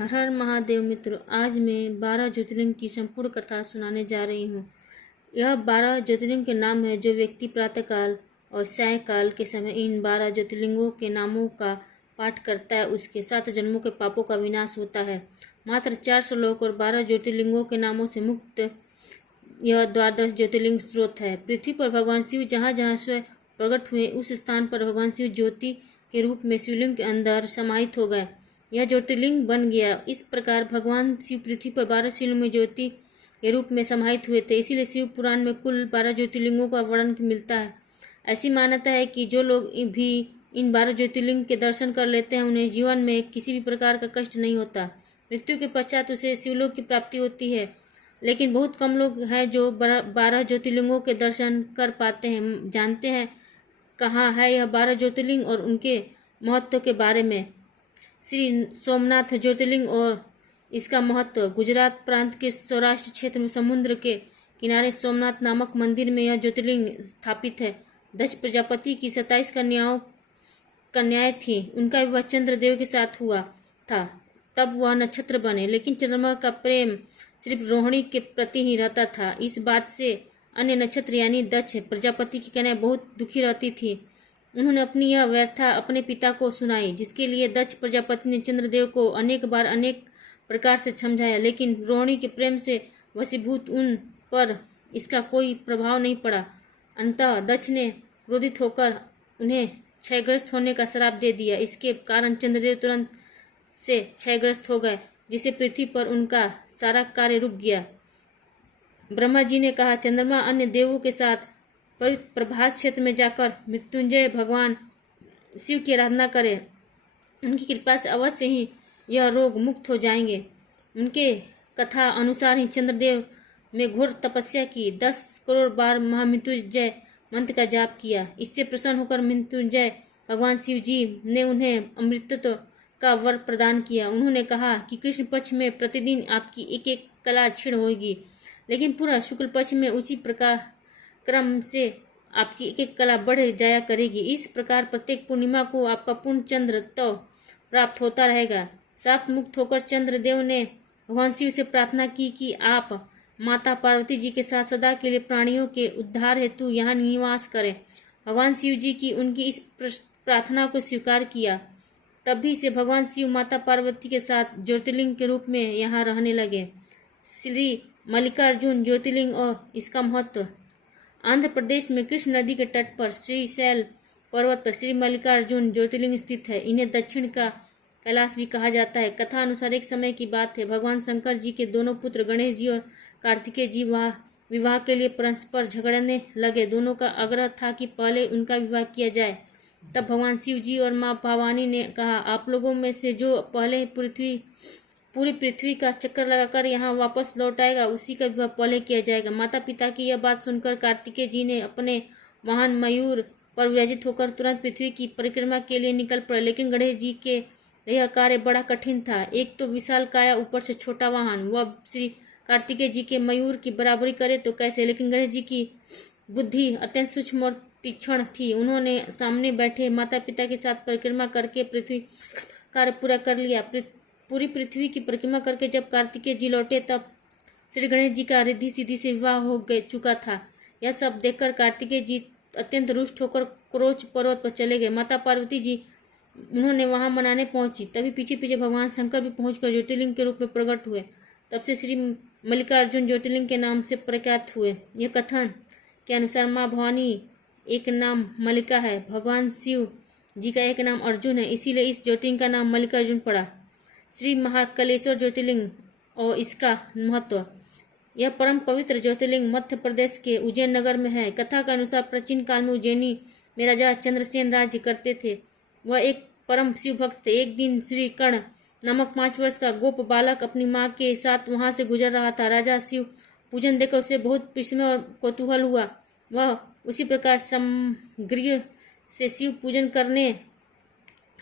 हर हर महादेव मित्रों, आज मैं 12 ज्योतिर्लिंग की संपूर्ण कथा सुनाने जा रही हूँ। यह 12 ज्योतिर्लिंग के नाम है। जो व्यक्ति प्रातःकाल और सायंकाल के समय इन 12 ज्योतिर्लिंगों के नामों का पाठ करता है, उसके 7 जन्मों के पापों का विनाश होता है। मात्र 4 श्लोक और 12 ज्योतिर्लिंगों के नामों से मुक्त यह द्वादश ज्योतिर्लिंग स्रोत है। पृथ्वी पर भगवान शिव जहाँ जहाँ स्वयं प्रकट हुए, उस स्थान पर भगवान शिव ज्योति के रूप में शिवलिंग के अंदर समाहित हो गए। यह ज्योतिर्लिंग बन गया। इस प्रकार भगवान शिव पृथ्वी पर 12 शिवलिंग में ज्योति के रूप में समाहित हुए थे। इसीलिए शिव पुराण में कुल 12 ज्योतिर्लिंगों का वर्णन मिलता है। ऐसी मान्यता है कि जो लोग भी इन 12 ज्योतिर्लिंग के दर्शन कर लेते हैं, उन्हें जीवन में किसी भी प्रकार का कष्ट नहीं होता। मृत्यु के पश्चात उसे शिवलोक की प्राप्ति होती है। लेकिन बहुत कम लोग हैं जो 12 ज्योतिर्लिंगों के दर्शन कर पाते हैं। जानते हैं कहाँ है यह 12 ज्योतिर्लिंग और उनके महत्व के बारे में। श्री सोमनाथ ज्योतिर्लिंग और इसका महत्व। गुजरात प्रांत के सौराष्ट्र क्षेत्र में समुद्र के किनारे सोमनाथ नामक मंदिर में यह ज्योतिर्लिंग स्थापित है। दक्ष प्रजापति की 27 कन्याएं थीं। उनका विवाह चंद्रदेव के साथ हुआ था, तब वह नक्षत्र बने। लेकिन चंद्रमा का प्रेम सिर्फ रोहिणी के प्रति ही रहता था। इस बात से अन्य नक्षत्र यानी दक्ष प्रजापति की कन्याएं बहुत दुखी रहती थी। उन्होंने अपनी यह व्यथा अपने पिता को सुनाई, जिसके लिए दक्ष प्रजापति ने चंद्रदेव को अनेक बार अनेक प्रकार से समझाया, लेकिन रोहिणी के प्रेम से वशीभूत उन पर इसका कोई प्रभाव नहीं पड़ा। अंततः दक्ष ने क्रोधित होकर उन्हें क्षयग्रस्त होने का श्राप दे दिया। इसके कारण चंद्रदेव तुरंत से क्षयग्रस्त हो गए, जिससे पृथ्वी पर उनका सारा कार्य रुक गया। ब्रह्मा जी ने कहा, चंद्रमा अन्य देवों के साथ प्रभास क्षेत्र में जाकर मृत्युंजय भगवान शिव की आराधना करें। उनकी कृपा से अवश्य ही यह रोग मुक्त हो जाएंगे। उनके कथा अनुसार ही चंद्रदेव में घोर तपस्या की, 10 करोड़ बार महामृत्युंजय मंत्र का जाप किया। इससे प्रसन्न होकर मृत्युंजय भगवान शिव जी ने उन्हें अमृतत्व का वर प्रदान किया। उन्होंने कहा कि कृष्ण पक्ष में प्रतिदिन आपकी एक एक कला क्षीण होगी, लेकिन पूरा शुक्ल पक्ष में उसी प्रकार क्रम से आपकी एक एक कला बढ़ जाया करेगी। इस प्रकार प्रत्येक पूर्णिमा को आपका पूर्ण चंद्र तो प्राप्त होता रहेगा। शाप मुक्त होकर चंद्रदेव ने भगवान शिव से प्रार्थना की कि आप माता पार्वती जी के साथ सदा के लिए प्राणियों के उद्धार हेतु यहाँ निवास करें। भगवान शिव जी की उनकी इस प्रार्थना को स्वीकार किया। तभी से भगवान शिव माता पार्वती के साथ ज्योतिर्लिंग के रूप में यहाँ रहने लगे। श्री मल्लिकार्जुन ज्योतिर्लिंग और इसका महत्व। आंध्र प्रदेश में कृष्ण नदी के तट पर श्रीशैल पर्वत पर श्री मल्लिकार्जुन ज्योतिर्लिंग स्थित है। इन्हें दक्षिण का कैलाश भी कहा जाता है। कथा अनुसार एक समय की बात है, भगवान शंकर जी के दोनों पुत्र गणेश जी और कार्तिकेय जी विवाह के लिए परस्पर झगड़ने लगे। दोनों का आग्रह था कि पहले उनका विवाह किया जाए। तब भगवान शिव जी और माँ भवानी ने कहा, आप लोगों में से जो पहले पूरी पृथ्वी का चक्कर लगाकर यहाँ वापस लौट आएगा, उसी का विवाह पहले किया जाएगा। माता पिता की यह बात सुनकर कार्तिकेय जी ने अपने वाहन मयूर पर विराजित होकर तुरंत पृथ्वी की परिक्रमा के लिए निकल पड़े। लेकिन गणेश जी के यह कार्य बड़ा कठिन था। एक तो विशाल काया, ऊपर से छोटा वाहन, वह श्री कार्तिकेय जी के मयूर की बराबरी करे तो कैसे। लेकिन गणेश जी की बुद्धि अत्यंत सूक्ष्म और तीक्ष्ण थी। उन्होंने सामने बैठे माता पिता के साथ परिक्रमा करके पृथ्वी कार्य पूरा कर लिया। पूरी पृथ्वी की परिक्रमा करके जब कार्तिकेय जी लौटे, तब श्री गणेश जी का रिद्धि सिद्धि से विवाह हो चुका था। यह सब देखकर कार्तिकेय जी अत्यंत रुष्ट होकर क्रोच पर्वत पर चले गए। माता पार्वती जी उन्होंने वहां मनाने पहुंची। तभी पीछे पीछे भगवान शंकर भी पहुंचकर ज्योतिर्लिंग के रूप में प्रकट हुए। तब से श्री मल्लिकार्जुन ज्योतिर्लिंग के नाम से प्रख्यात हुए। यह कथन के अनुसार माँ भवानी एक नाम मल्लिका है, भगवान शिव जी का एक नाम अर्जुन है, इसीलिए इस ज्योतिर्लिंग का नाम मल्लिकार्जुन पड़ा। श्री महाकालेश्वर ज्योतिर्लिंग और इसका महत्व। यह परम पवित्र ज्योतिर्लिंग मध्य प्रदेश के उज्जैन नगर में है। कथा के अनुसार प्राचीन काल में उज्जैनी में राजा चंद्रसेन राज्य करते थे। वह एक परम शिव भक्त थे। एक दिन श्री कर्ण नामक 5 वर्ष का गोप बालक अपनी माँ के साथ वहां से गुजर रहा था। राजा शिव पूजन देखकर उसे बहुत विस्मय और कौतूहल हुआ। वह उसी प्रकार सामग्री से शिव पूजन करने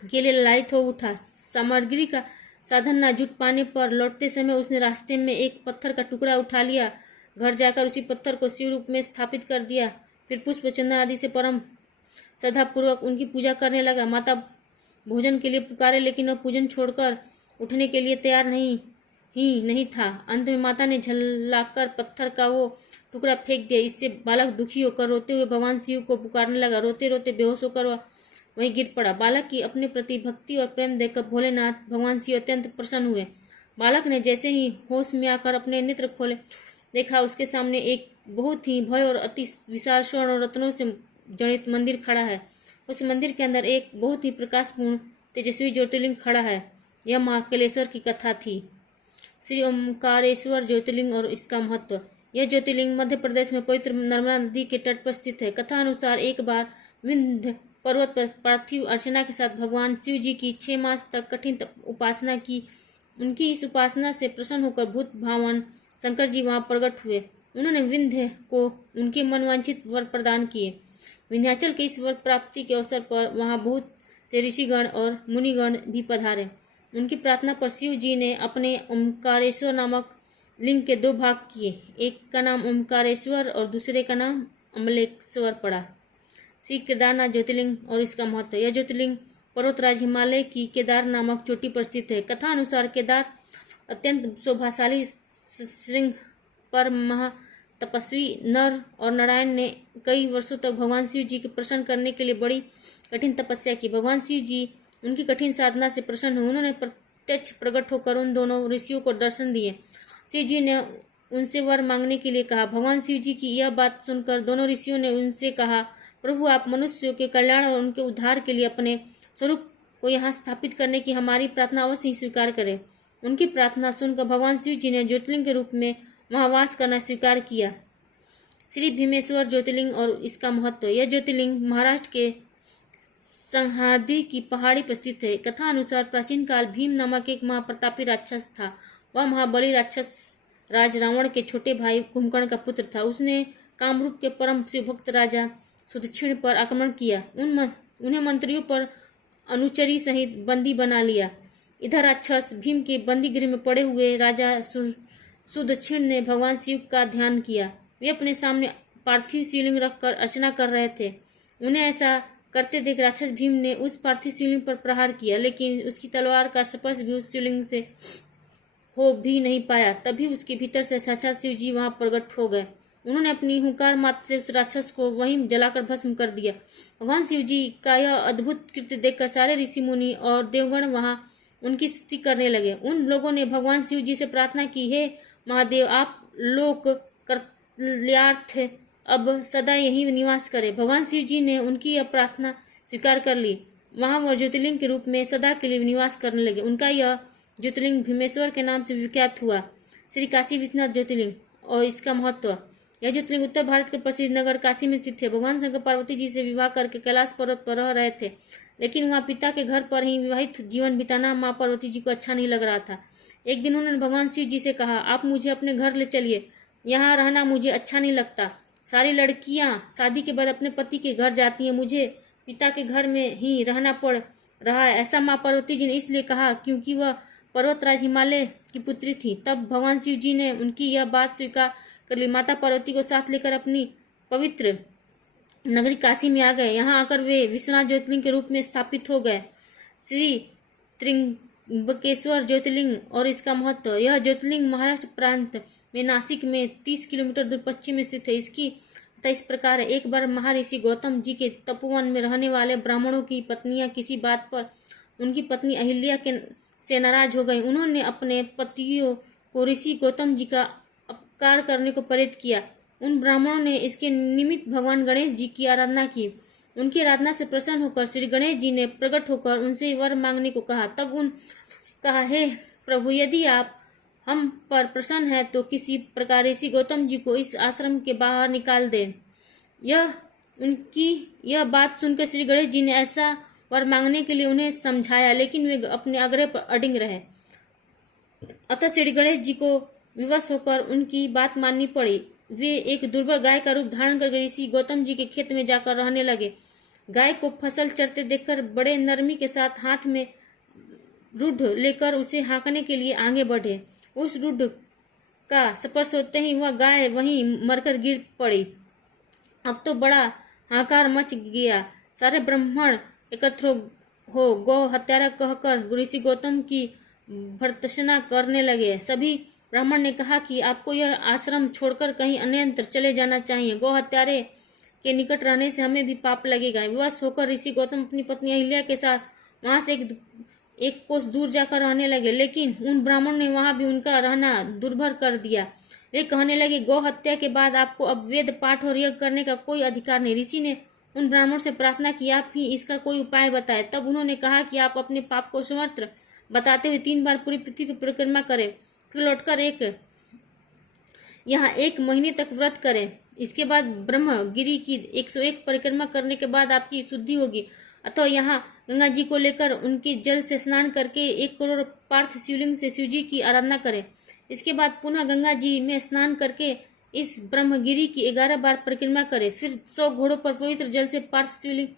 के लिए लालयित हो उठा। सामग्री का साधन न जुट पाने पर लौटते समय उसने रास्ते में एक पत्थर का टुकड़ा उठा लिया। घर जाकर उसी पत्थर को शिव रूप में स्थापित कर दिया। फिर पुष्प चंदन आदि से परम श्रद्धापूर्वक उनकी पूजा करने लगा। माता भोजन के लिए पुकारे, लेकिन वह पूजन छोड़कर उठने के लिए तैयार नहीं था। अंत में माता ने झल्लाकर पत्थर का वो टुकड़ा फेंक दिया। इससे बालक दुखी होकर रोते हुए भगवान शिव को पुकारने लगा। रोते रोते बेहोश होकर वह वहीं गिर पड़ा। बालक की अपने प्रति भक्ति और प्रेम देखकर भोलेनाथ भगवान शिव अत्यंत प्रसन्न हुए। बालक ने जैसे ही होश में आकर अपने नेत्र खोले, देखा उसके सामने एक बहुत ही भव्य और अति विशाल स्वर्ण और रत्नों से जड़ित मंदिर खड़ा है। उस मंदिर के अंदर एक बहुत ही प्रकाशपूर्ण तेजस्वी ज्योतिर्लिंग खड़ा है। यह महाकालेश्वर की कथा थी। श्री ओमकारेश्वर ज्योतिर्लिंग और इसका महत्व। यह ज्योतिर्लिंग मध्य प्रदेश में पवित्र नर्मदा नदी के तट पर स्थित है। कथा अनुसार एक बार विंध्य पर्वत पर पार्थिव अर्चना के साथ भगवान शिव जी की 6 मास तक कठिन उपासना की। उनकी इस उपासना से प्रसन्न होकर भूत भावन शंकर जी वहां प्रकट हुए। उन्होंने विंध्य को उनके मनवांछित वर प्रदान किए। विंध्याचल के इस वर प्राप्ति के अवसर पर वहां बहुत से ऋषिगण और मुनिगण भी पधारे। उनकी प्रार्थना पर शिव जी ने अपने ओमकारेश्वर नामक लिंग के 2 भाग किए। एक का नाम ओमकारेश्वर और दूसरे का नाम अमलेश्वर पड़ा। श्री केदारनाथ ज्योतिर्लिंग और इसका महत्व। यह ज्योतिर्लिंग पर्वतराज हिमालय की केदार नामक चोटी पर स्थित है। कथा अनुसार केदार अत्यंत शोभाशाली श्रृंग पर महातपस्वी नर और नारायण ने कई वर्षों तक भगवान शिव जी को प्रसन्न करने के लिए बड़ी कठिन तपस्या की। भगवान शिव जी उनकी कठिन साधना से प्रसन्न हुए। उन्होंने प्रत्यक्ष प्रकट होकर उन दोनों ऋषियों को दर्शन दिए। शिव जी ने उनसे वर मांगने के लिए कहा। भगवान शिव जी की यह बात सुनकर दोनों ऋषियों ने उनसे कहा, प्रभु आप मनुष्यों के कल्याण और उनके उद्धार के लिए अपने स्वरूप को यहाँ स्थापित करने की हमारी प्रार्थना अवश्य ही स्वीकार करें। उनकी प्रार्थना सुनकर भगवान शिव जी ने ज्योतिर्लिंग के रूप में वहाँ वास करना स्वीकार किया। श्री भीमेश्वर ज्योतिर्लिंग और इसका महत्व। यह ज्योतिर्लिंग महाराष्ट्र के सह्याद्री की पहाड़ी पर स्थित है। कथा अनुसार प्राचीन काल भीम नामक एक महाप्रतापी राक्षस था। वह महाबली राक्षस राज रावण के छोटे भाई कुंभकर्ण का पुत्र था। उसने कामरूप के परम शिवभक्त राजा सुदक्षिण पर आक्रमण किया। उन्हें मंत्रियों पर अनुचरी सहित बंदी बना लिया। इधर राक्षस भीम के बंदी गृह में पड़े हुए राजा सुदक्षिण ने भगवान शिव का ध्यान किया। वे अपने सामने पार्थिव शिवलिंग रखकर अर्चना कर रहे थे। उन्हें ऐसा करते देख राक्षस भीम ने उस पार्थिव शिवलिंग पर प्रहार किया, लेकिन उसकी तलवार का स्पर्श भी उस शिवलिंग से हो भी नहीं पाया। तभी उसके भीतर से साक्षात शिव जी वहां प्रकट हो गए। उन्होंने अपनी हुंकार मात्र से उस राक्षस को वहीं जलाकर भस्म कर दिया। भगवान शिव जी का यह अद्भुत कृत्य देखकर सारे ऋषि मुनि और देवगण वहां उनकी स्तुति करने लगे। उन लोगों ने भगवान शिव जी से प्रार्थना की, हे महादेव आप लोक कल्याणार्थ अब सदा यहीं निवास करें। भगवान शिव जी ने उनकी यह प्रार्थना स्वीकार कर ली। वहां वह ज्योतिर्लिंग के रूप में सदा के लिए निवास करने लगे। उनका यह ज्योतिर्लिंग भीमेश्वर के नाम से विख्यात हुआ। श्री काशी विश्वनाथ ज्योतिर्लिंग और इसका महत्व। यह ज्योतिर्लिंग उत्तर भारत के प्रसिद्ध नगर काशी में स्थित है। भगवान शंकर पार्वती जी से विवाह करके कैलाश पर्वत पर रह रहे थे, लेकिन वहाँ पिता के घर पर ही विवाहित जीवन बिताना माँ पार्वती जी को अच्छा नहीं लग रहा था। एक दिन उन्होंने भगवान शिव जी से कहा, आप मुझे अपने घर ले चलिए, यहाँ रहना मुझे अच्छा नहीं लगता। सारी लड़कियाँ शादी के बाद अपने पति के घर जाती हैं, मुझे पिता के घर में ही रहना पड़ रहा है। ऐसा माँ पार्वती जी ने इसलिए कहा क्योंकि वह पर्वतराज हिमालय की पुत्री थी। तब भगवान शिव जी ने उनकी यह बात स्वीकार कर ली। माता पार्वती को साथ लेकर अपनी पवित्र नगरी काशी में आ गए। यहाँ आकर वे विश्वनाथ ज्योतिर्लिंग के रूप में स्थापित हो गए। श्री त्र्यंबकेश्वर ज्योतिर्लिंग और इसका महत्व। यह ज्योतिर्लिंग महाराष्ट्र प्रांत में नासिक में 30 किलोमीटर दूर पश्चिम में स्थित है। इसकी कथा इस प्रकार है। एक बार महर्षि गौतम जी के तपोवन में रहने वाले ब्राह्मणों की पत्नियां किसी बात पर उनकी पत्नी अहिल्या से नाराज हो गई। उन्होंने अपने पतियों को ऋषि गौतम जी का अपकार करने को प्रेरित किया। उन ब्राह्मणों ने इसके निमित्त भगवान गणेश जी की आराधना की। उनकी आराधना से प्रसन्न होकर श्री गणेश जी ने प्रकट होकर उनसे वर मांगने को कहा। तब उन कहा, हे प्रभु, यदि आप हम पर प्रसन्न है तो किसी प्रकार ऋषि गौतम जी को इस आश्रम के बाहर निकाल दे। उनकी यह बात सुनकर श्री गणेश जी ने ऐसा वर मांगने के लिए उन्हें समझाया, लेकिन वे अपने आग्रह पर अडिग रहे। अतः श्री गणेश जी को विवश होकर उनकी बात माननी पड़ी। वे एक दुर्बल गाय का रूप धारण कर ऋषि गौतम जी के खेत में जाकर रहने लगे। गाय को फसल चरते देखकर बड़े नरमी के साथ हाथ में रुढ़ लेकर उसे हाँकने के लिए आगे बढ़े। उस रुढ़ का स्पर्श होते ही वह गाय वहीं मरकर गिर पड़ी। अब तो बड़ा हाहाकार मच गया। सारे ब्राह्मण एकत्र हो गौ हत्यारा कहकर ऋषि गौतम की भर्त्सना करने लगे। सभी ब्राह्मण ने कहा कि आपको यह आश्रम छोड़कर कहीं अन्यत्र चले जाना चाहिए। गौ हत्यारे के निकट रहने से हमें भी पाप लगेगा। विवश होकर ऋषि गौतम अपनी पत्नी अहिल्या के साथ वहां से एक कोस दूर जाकर रहने लगे, लेकिन उन ब्राह्मणों ने वहां भी उनका रहना दुर्भर कर दिया। वे कहने लगे, गौ हत्या के बाद आपको अब वेद पाठ और यज्ञ करने का कोई अधिकार नहीं। ऋषि ने उन ब्राह्मणों से प्रार्थना की, आप ही इसका कोई उपाय बताए। तब उन्होंने कहा कि आप अपने पाप को समर्थ बताते हुए 3 बार पूरी पृथ्वी की परिक्रमा करें, फिर लौटकर यहाँ 1 महीने तक व्रत करें। इसके बाद ब्रह्मगिरी की 101 परिक्रमा करने के बाद आपकी शुद्धि होगी। अतः यहाँ गंगा जी को लेकर उनके जल से स्नान करके 1 करोड़ पार्थ शिवलिंग से शिव जी की आराधना करें। इसके बाद पुनः गंगा जी में स्नान करके इस ब्रह्मगिरी की 11 बार परिक्रमा करें। फिर 100 घोड़ों पर पवित्र जल से पार्थ शिवलिंग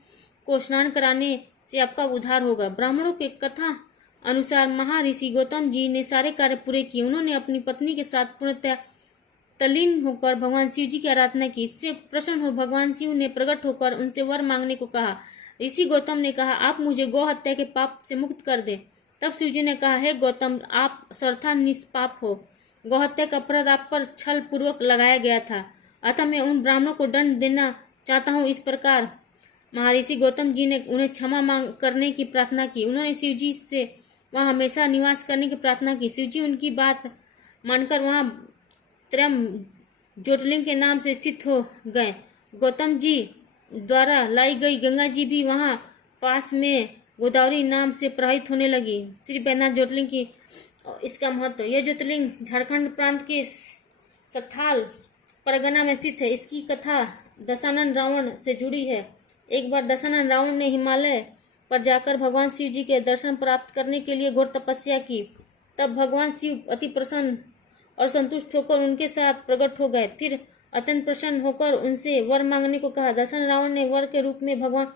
को स्नान कराने से आपका उद्धार होगा। ब्राह्मणों के कथा अनुसार महर्षि गौतम जी ने सारे कार्य पूरे किए। उन्होंने अपनी पत्नी के साथ पूर्णतः तल्लीन होकर भगवान शिव जी की आराधना की। इससे प्रसन्न हो भगवान शिव ने प्रकट होकर उनसे वर मांगने को कहा। ऋषि गौतम ने कहा, आप मुझे गौ हत्या के पाप से मुक्त कर दे। तब शिव जी ने कहा, हे गौतम, आप सर्वथा निष्पाप हो। गौ हत्या का अपराध आप पर छल पूर्वक लगाया गया था, अतः मैं उन ब्राह्मणों को दंड देना चाहता हूँ। इस प्रकार महर्षि गौतम जी ने उन्हें क्षमा मांग करने की प्रार्थना की। उन्होंने शिव जी से वहां हमेशा निवास करने की प्रार्थना की। शिव जी उनकी बात मानकर वहां त्रयम ज्योतिर्लिंग के नाम से स्थित हो गए। गौतम जी द्वारा लाई गई गंगा जी भी वहां पास में गोदावरी नाम से प्रवाहित होने लगी। श्री बैद्यनाथ ज्योतिर्लिंग की इसका महत्व। यह ज्योतिर्लिंग झारखंड प्रांत के सथाल परगना में स्थित है। इसकी कथा दशानन रावण से जुड़ी है। एक बार दशानन रावण ने हिमालय पर जाकर भगवान शिव जी के दर्शन प्राप्त करने के लिए घोर तपस्या की। तब भगवान शिव अति प्रसन्न और संतुष्ट होकर उनके साथ प्रकट हो गए। फिर अत्यंत प्रसन्न होकर उनसे वर मांगने को कहा। दशानन रावण ने वर के रूप में भगवान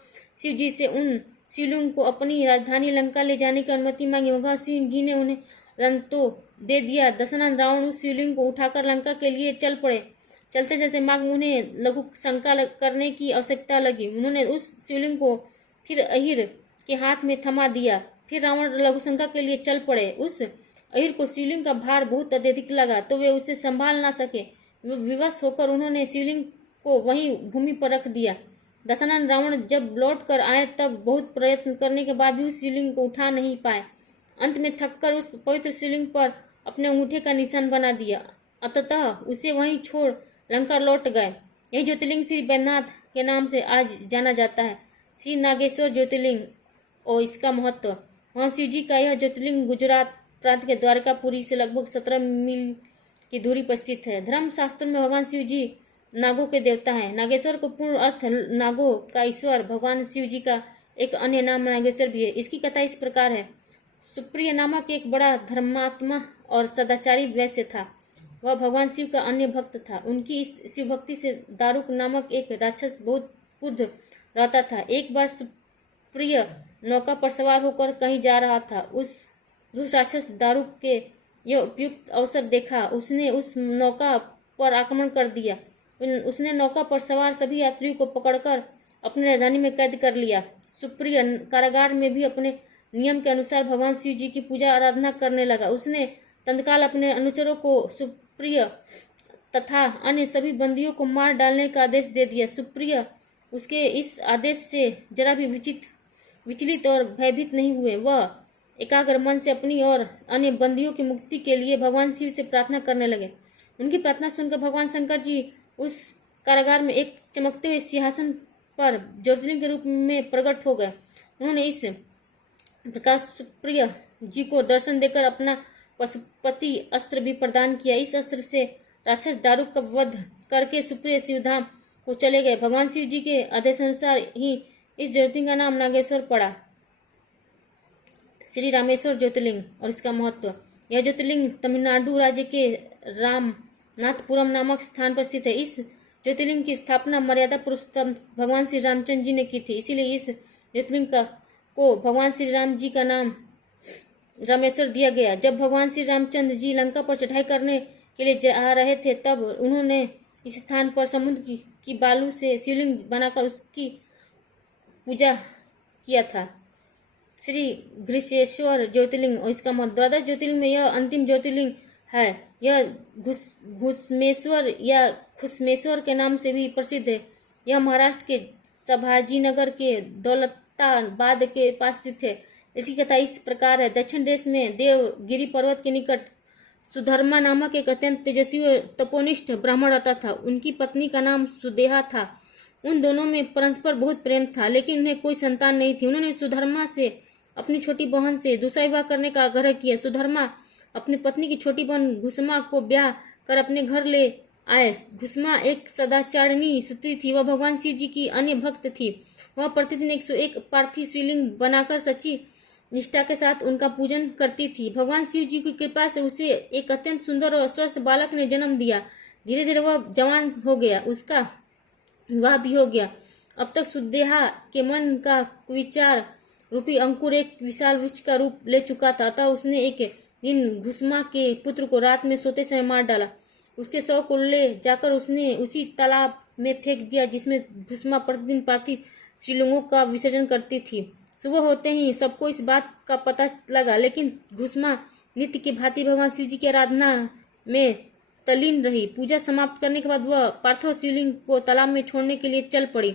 शिव जी से उन शिवलिंग को अपनी राजधानी लंका ले जाने की अनुमति मांगी। भगवान शिव जी ने उन्हें रन तो दे दिया। दशानन रावण उस शिवलिंग को उठाकर लंका के लिए चल पड़े। चलते चलते मार्ग में उन्हें लघु शंका करने की आवश्यकता लगी। उन्होंने उस शिवलिंग को फिर अहिर के हाथ में थमा दिया। फिर रावण लघु शंका के लिए चल पड़े। उस अहिर को शिवलिंग का भार बहुत अत्यधिक लगा, तो वे उसे संभाल ना सके। विवश होकर उन्होंने शिवलिंग को वहीं भूमि पर रख दिया। दशानन रावण जब लौट कर आए तब बहुत प्रयत्न करने के बाद भी उस शिवलिंग को उठा नहीं पाए। अंत में थककर उस पवित्र शिवलिंग पर अपने अंगूठे का निशान बना दिया। अतः उसे वहीं छोड़ लंका लौट गए। यही ज्योतिर्लिंग श्री बैद्यनाथ के नाम से आज जाना जाता है। श्री नागेश्वर ज्योतिर्लिंग और इसका महत्व। भगवान शिव जी का यह ज्योतिर्लिंग गुजरात प्रांत के द्वारकापुरी से लगभग 17 मील की दूरी पर स्थित है। धर्म शास्त्रों में भगवान शिव जी नागों के देवता हैं। नागेश्वर को पूर्ण अर्थ नागों का ईश्वर भगवान शिव जी का एक अन्य नाम नागेश्वर भी है। इसकी कथा इस प्रकार है। सुप्रिय नामक एक बड़ा धर्मात्मा और सदाचारी वैश्य था। वह भगवान शिव का अन्य भक्त था। उनकी इस शिव भक्ति से दारुक नामक एक राक्षस बहुत क्रुद्ध रहता था। एक बार सुप्रिय नौका पर सवार होकर कहीं जा रहा था। उस दुष्ट राक्षस दारुक के यह उपयुक्त अवसर देखा। उसने उस नौका पर आक्रमण कर दिया। उसने नौका पर सवार सभी यात्रियों को पकड़कर अपनी राजधानी में कैद कर लिया। सुप्रिय कारागार में भी अपने नियम के अनुसार भगवान शिव जी की पूजा आराधना करने लगा। उसने तत्काल अपने अनुचरों को सुप्रिय तथा अन्य सभी बंदियों को मार डालने का आदेश दे दिया। सुप्रिय उसके इस आदेश से जरा भी विचलित और भयभीत नहीं हुए। वह एकाग्र मन से अपनी और अन्य बंदियों की मुक्ति के लिए भगवान शिव से प्रार्थना करने लगे। उनकी प्रार्थना सुनकर भगवान शंकर जी उस कारागार में एक चमकते हुए सिंहासन पर ज्योतिर्लिंग के रूप में प्रकट हो गए। उन्होंने इस प्रकार सुप्रिय जी को दर्शन देकर अपना पशुपति अस्त्र भी प्रदान किया। इस अस्त्र से राक्षस दारुक का वध करके सुप्रिय शिवधाम को चले गए। भगवान शिव जी के आदेशानुसार ही इस ज्योतिर्लिंग का नाम नागेश्वर पड़ा। श्री रामेश्वर ज्योतिर्लिंग और इसका महत्व। यह ज्योतिर्लिंग तमिलनाडु राज्य के रामनाथपुरम नामक स्थान पर स्थित है। इस ज्योतिर्लिंग की स्थापना मर्यादा पुरुषोत्तम भगवान श्री रामचंद्र जी ने की थी। इसीलिए इस ज्योतिर्लिंग को भगवान श्री राम जी का नाम रामेश्वर दिया गया। जब भगवान श्री रामचंद्र जी लंका पर चढ़ाई करने के लिए जा रहे थे तब उन्होंने इस स्थान पर समुद्र की बालू से शिवलिंग बनाकर उसकी पूजा किया था। श्री घृष्णेश्वर ज्योतिर्लिंग, और इसका मतलब द्वादश ज्योतिर्लिंग में यह अंतिम ज्योतिर्लिंग है। यह घुस्मेश्वर या खुस्मेश्वर के नाम से भी प्रसिद्ध है। यह महाराष्ट्र के संभाजीनगर के दौलताबाद के पास स्थित है। इसकी कथा इस प्रकार है। दक्षिण देश में देवगिरी पर्वत के निकट सुधर्मा नामक एक अत्यंत तेजस्वी और तपोनिष्ठ ब्राह्मण रहता था। उनकी पत्नी का नाम सुदेहा था। उन दोनों में परस्पर बहुत प्रेम था, लेकिन उन्हें कोई संतान नहीं थी। उन्होंने सुधर्मा से अपनी छोटी बहन से दूसरा विवाह करने का आग्रह किया। सुधर्मा अपनी पत्नी की छोटी बहन घुसमा को ब्याह कर अपने घर ले आए। घुसमा एक सदाचारिणी स्त्री थी। वह भगवान शिव जी की अन्य भक्त थी। वह प्रतिदिन 101 पार्थिव शिवलिंग बनाकर सच्ची निष्ठा के साथ उनका पूजन करती थी। भगवान शिव जी की कृपा से उसे एक अत्यंत सुंदर और स्वस्थ बालक ने जन्म दिया। धीरे धीरे वह जवान हो गया, उसका विवाह भी हो गया। अब तक सुदेहा के मन का विचार रूपी अंकुर एक विशाल वृक्ष का रूप ले चुका था। अतः उसने एक दिन घुसमा के पुत्र को रात में सोते समय मार डाला। उसके शव को ले जाकर उसने उसी तालाब में फेंक दिया जिसमें घुसमा प्रतिदिन पार्थिव शिवलिंगों का विसर्जन करती थी। सुबह होते ही सबको इस बात का पता लगा, लेकिन घुसमा नित्य की भांति भगवान शिव जी की आराधना में तल्लीन रही। पूजा समाप्त करने के बाद वह पार्थिव शिवलिंग को तालाब में छोड़ने के लिए चल पड़ी।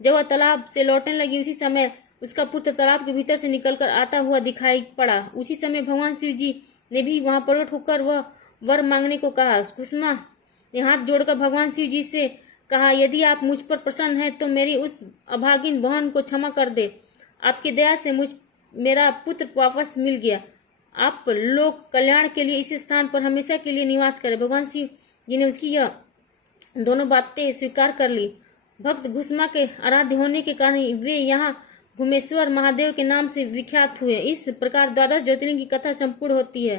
जब वह तालाब से लौटने लगी, उसी समय उसका पुत्र तालाब के भीतर से निकलकर आता हुआ दिखाई पड़ा। उसी समय भगवान शिव जी ने भी वहां प्रकट होकर वह वर मांगने को कहा। घुसमा ने हाथ जोड़कर भगवान शिव जी से कहा, यदि आप मुझ पर प्रसन्न हैं तो मेरी उस अभागिन बहन को क्षमा कर दे। आपकी दया से मेरा पुत्र वापस मिल गया। आप लोग कल्याण के लिए इस स्थान पर हमेशा के लिए निवास करें। भगवान शिव जी ने उसकी यह दोनों बातें स्वीकार कर ली। भक्त घुसमा के आराध्य होने के कारण वे यहाँ घुमेश्वर महादेव के नाम से विख्यात हुए। इस प्रकार द्वादश ज्योतिर्लिंग की कथा संपूर्ण होती है।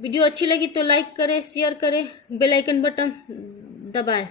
वीडियो अच्छी लगी तो लाइक करें, शेयर करें, बेल आइकन बटन दबाएं।